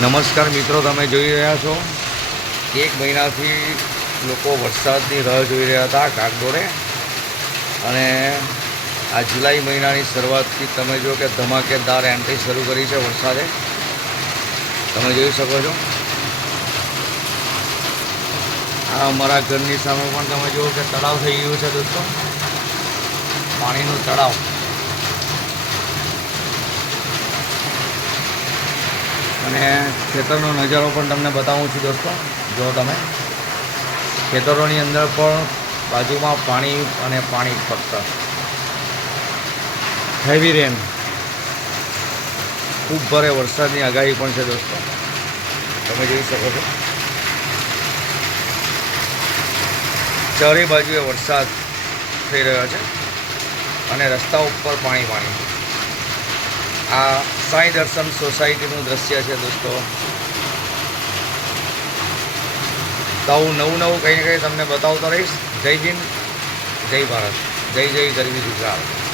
નમસ્કાર મિત્રો, તમે જોઈ રહ્યા છો એક મહિનાથી લોકો વરસાદની રાહ જોઈ રહ્યા હતા કાગડોળે, અને આ જુલાઈ મહિનાની શરૂઆતથી તમે જો કે ધમાકેદાર એન્ટ્રી શરૂ કરી છે વરસાદે. તમે જોઈ શકો છો આ અમારા ઘરની સામે પણ તમે જુઓ કે તળાવ થઈ ગયું છે દોસ્તો, પાણીનું તળાવ. અને ખેતરનો નજારો પણ તમને બતાવું છું દોસ્તો. જો તમે ખેતરોની અંદર પણ બાજુમાં પાણી અને પાણી, ફક્ત હેવી રેન, ખૂબ ભારે વરસાદની આગાહી પણ છે દોસ્તો. તમે જોઈ શકો છો ચારે બાજુએ વરસાદ થઈ રહ્યો છે અને રસ્તા ઉપર પાણી પાણી. આ સાંઈ દર્શન સોસાયટીનું દ્રશ્ય છે દોસ્તો. તો હું નવું કંઈ ને કંઈ તમને બતાવતો રહીશ. જય હિન્દ, જય ભારત, જય જય ગરવી ગુજરાત.